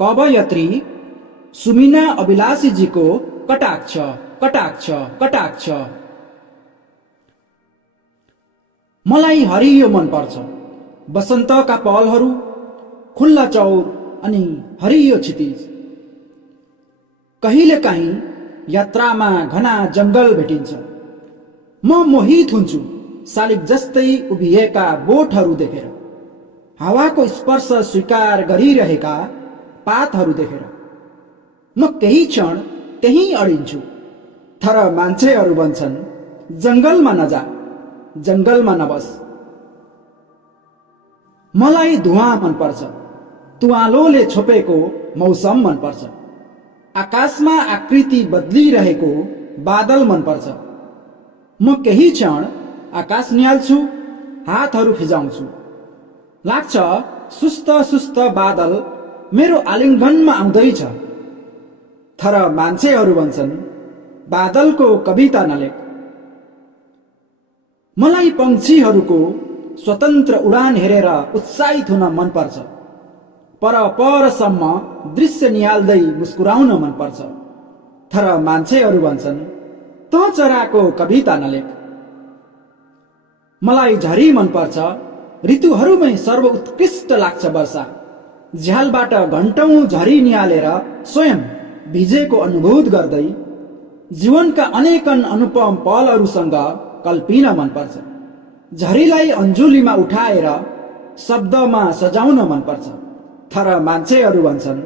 कवयत्री सुमिना अभिलाषीजीको कटाक्ष कटाक्ष कटाक्ष। मलाई हरियो मन पर्छ, बसन्तका पलहरू, खुल्ला चौर अनि हरियो क्षितिज। कहिलेकाहीँ यात्रामा घना जंगल भेटिन्छ। म मोहित हुन्छु शालिग जस्तै उभिएका बोटहरू देखेर, हावाको स्पर्श स्वीकार गरिरहेका पातहरू देखेर। म केही क्षण त्यहीँ अडिन्छु, तर मान्छेहरू भन्छन् जंगलमा नजा, जंगलमा नबस। मलाई धुवाँ मन पर्छ, तुवालोले छोपेको मौसम मन पर्छ। आकाशमा आकृति बदलिरहेको बादल मन पर्छ। म केही क्षण आकाश निहाल्छु, हातहरू फिजाउँछु। लाग्छ सुस्त सुस्त बादल मेरो आलिङ्गनमा आउँदैछ, तर मान्छेहरू भन्छन् बादलको कविता नलेख। मलाई पंक्षीहरूको स्वतन्त्र उडान हेरेर उत्साहित हुन मन पर्छ, परसम्म दृश्य निहाल्दै मुस्कुराउन मन पर्छ, तर मान्छेहरू भन्छन् त चराको कविता नलेख। मलाई झरी मन पर्छ, ऋतुहरूमै सर्वोत्कृष्ट लाग्छ वर्षा। झ्यालबाट घण्टौं झरी निहालेर स्वयं भिजेको अनुभूत गर्दै जीवनका अनेकन अनुपम पलहरूसँग कल्पिन मन पर्छ। झरीलाई अन्जुलीमा उठाएर शब्दमा सजाउन मन पर्छ, तर मान्छेहरू भन्छन्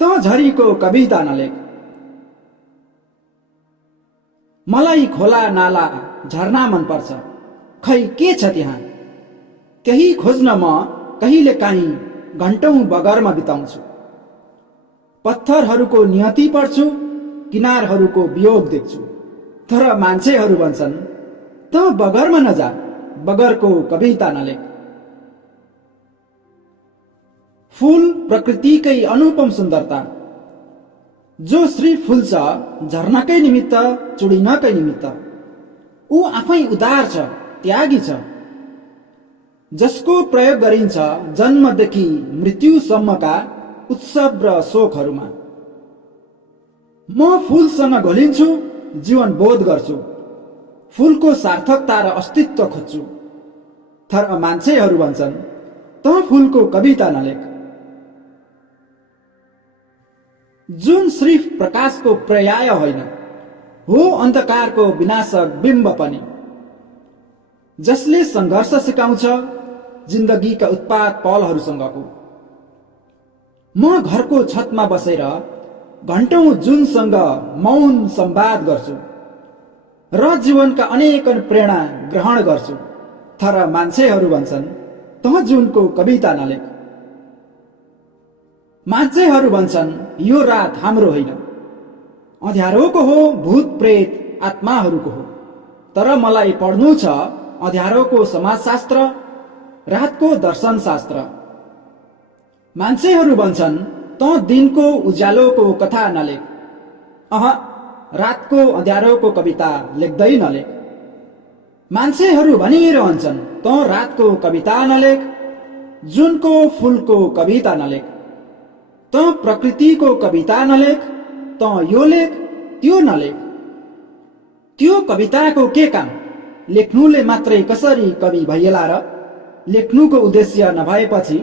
त झरीको कविता नलेख। मलाई खोला नाला झरना मन पर्छ, खै के छ त्यहाँ? त्यही खोज्न म कहिलेकाहीँ घण्टौं बगरमा बिताउँछु। पत्थरहरूको नियति पढ्छु, किनारहरूको वियोग देख्छु, तर मान्छेहरू भन्छन् त बगरमा नजा, बगरको कविता नलेख। फूल प्रकृतिकै अनुपम सुन्दरता, जो सिर्फ फुल्छ झर्नकै निमित्त, चुडिनकै निमित्त। ऊ आफै उदार छ, त्यागी छ, जसको प्रयोग गरिन्छ जन्मदेखि मृत्युसम्मका उत्सव र शोकहरूमा। म फूलसँग घोलिन्छु, जीवन बोध गर्छु, फूलको सार्थकता र अस्तित्व खोज्छु, तर मान्छेहरू भन्छन् त फूलको कविता नलेख। जुन सिर्फ प्रकाशको पर्याय होइन, हो अन्धकारको विनाशक बिम्ब पनि, जसले सङ्घर्ष सिकाउँछ जिन्दगीका उत्पात पलहरूसँगको। म घरको छतमा बसेर घण्टौं जुनसँग मौन संवाद गर्छु र जीवनका अनेकन प्रेरणा ग्रहण गर्छु, तर मान्छेहरू भन्छन् त जुनको कविता नलेख। मान्छेहरू भन्छन् यो रात हाम्रो होइन, अँध्यारोको हो, भूत प्रेत आत्माहरूको हो। तर मलाई पढ्नु छ अँध्यारोको समाजशास्त्र, रातको दर्शनशास्त्र। मान्छेहरू भन्छन् त दिनको उज्यालोको कथा नलेख, रातको अँध्यारोको कविता लेख्दै नलेख। मान्छेहरू भनिरहन्छन् त रातको कविता नलेख, जुनको फूलको कविता नलेख, त प्रकृतिको कविता नलेख, त यो लेख त्यो नलेख। त्यो कविताको के काम? लेख्नुले मात्रै कसरी कवि भइएला र? लेख्नुको उद्देश्य नभएपछि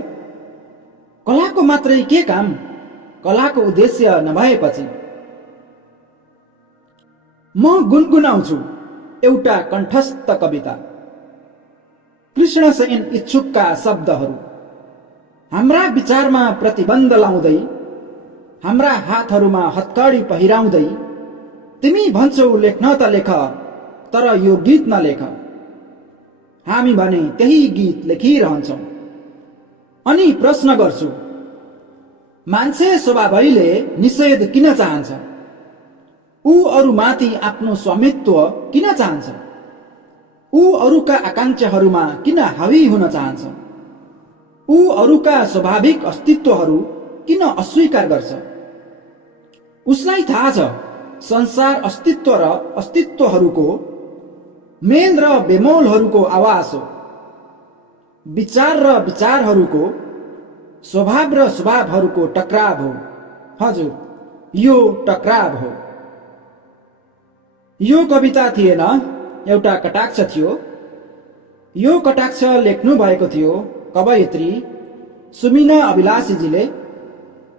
कलाको मात्रै के काम? कलाको उद्देश्य नभएपछि। म गुनगुनाउँछु एउटा कण्ठस्थ कविता, कृष्णसेन इच्छुकका शब्दहरू। हाम्रा विचारमा प्रतिबन्ध लाउँदै, हाम्रा हातहरूमा हत्कडी पहिराउँदै, तिमी भन्छौ लेख्न त लेख, तर यो गीत नलेख। हामी भने त्यही गीत लेखिरहन्छौँ। अनि प्रश्न गर्छु, मान्छे स्वभावैले निषेध किन चाहन्छ? ऊ अरूमाथि आफ्नो स्वामित्व किन चाहन्छ? ऊ अरूका आकांक्षाहरूमा किन हावी हुन चाहन्छ? ऊ अरूका स्वाभाविक अस्तित्वहरू किन अस्वीकार गर्छ? उसलाई थाहा छ संसार अस्तित्व र अस्तित्वहरूको मेल र बेमोलहरूको आवाज हो, विचार र विचारहरूको, स्वभाव र स्वभावहरूको टकराव हो। हजुर, यो टक्राव हो। यो कविता थिएन, एउटा कटाक्ष थियो। यो कटाक्ष लेख्नु भएको थियो कवयित्री सुमिना अभिलाषीजीले।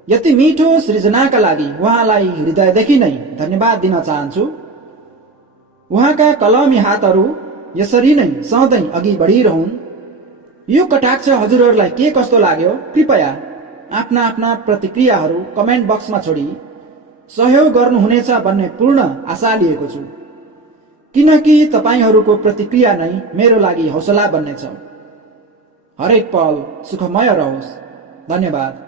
यति मिठो सृजनाका लागि उहाँलाई हृदयदेखि नै धन्यवाद दिन चाहन्छु। उहाँका कलमी हातहरू यसरी नै सधैँ अघि बढिरहन्। यो कटाक्ष हजुरहरूलाई के कस्तो लाग्यो? कृपया आफ्ना आफ्ना प्रतिक्रियाहरू कमेन्ट बक्समा छोडी सहयोग गर्नुहुनेछ भन्ने पूर्ण आशा लिएको छु, किनकि तपाईहरूको प्रतिक्रिया नै मेरो लागि हौसला बन्नेछ। हरेक पल सुखमय रहोस्। धन्यवाद।